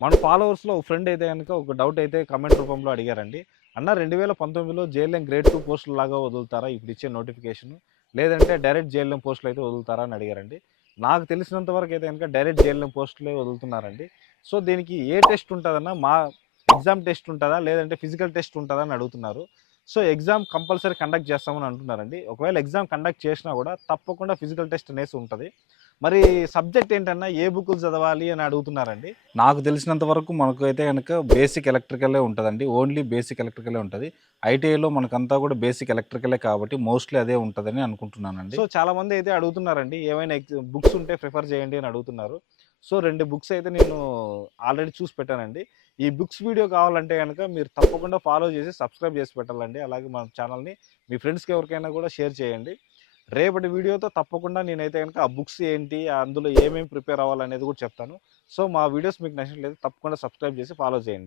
మన ఫాలోవర్స్‌లో ఒక ఫ్రెండ్ అయితే గనుక ఒక డౌట్ అయితే కామెంట్ రూపంలో అడిగారండి. అన్న 2019లో జేఎల్ఎం గ్రేడ్ 2 పోస్టుల్లాగా వదులుతారా ఇప్పుడిచ్చే నోటిఫికేషన్? లేదంటే డైరెక్ట్ జేఎల్ఎం పోస్టులు అయితే వదులుతారా అని అడిగారండి. నాకు తెలిసినంత వరకు అయితే గనుక డైరెక్ట్ జేఎల్ఎం పోస్టులే వదులుతున్నారండి. సో, దీనికి ఏ టెస్ట్ ఉంటదన్న ఎగ్జామ్ టెస్ట్ ఉంటదా? లేదంటే ఫిజికల్ టెస్ట్ ఉంటదా? అని అడుగుతున్నారు. సో, ఎగ్జామ్ కంపల్సరీ కండక్ట్ చేస్తామని అంటున్నారండి. ఒకవేళ ఎగ్జామ్ కండక్ట్ చేసినా కూడా తప్పకుండా ఫిజికల్ టెస్ట్ అనేసి ఉంటది. మరి సబ్జెక్ట్ ఏంటన్నా ఏ బుక్కులు చదవాలి అని అడుగుతున్నారండి. నాకు తెలిసినంత వరకు మనకైతే గనక బేసిక్ ఎలక్ట్రికలే ఉంటదండి. ఓన్లీ బేసిక్ ఎలక్ట్రికలే ఉంటది. ఐటీఐలో మనకంతా కూడా బేసిక్ ఎలక్ట్రికలే కాబట్టి మోస్ట్‌లీ అదే ఉంటదని అనుకుంటున్నానండి. సో, చాలామంది అయితే అడుగుతున్నారండి. ఏమైనా బుక్స్ ఉంటే ప్రిఫర్ చేయండి అని అడుగుతున్నారు. సో, 2 బుక్స్ అయితే నేను ఆల్రెడీ చూసి పెట్టానండి. ఈ బుక్స్ వీడియో కావాలంటే గనక మీరు తప్పకుండా ఫాలో చేసి సబ్స్క్రైబ్ చేసి పెట్టాలండి. అలాగే మన ఛానల్‌ని మీ ఫ్రెండ్స్‌కి ఎవరికైనా కూడా షేర్ చేయండి. రేపటి వీడియోతో తప్పకుండా నేనైతే గనుక ఆ బుక్స్ ఏంటి, అందులో ఏమేమి ప్రిపేర్ అవ్వాలనేది కూడా చెప్తాను. సో, మా వీడియోస్ మీకు నచ్చినట్లయితే తప్పకుండా సబ్స్క్రైబ్ చేసి ఫాలో చేయండి.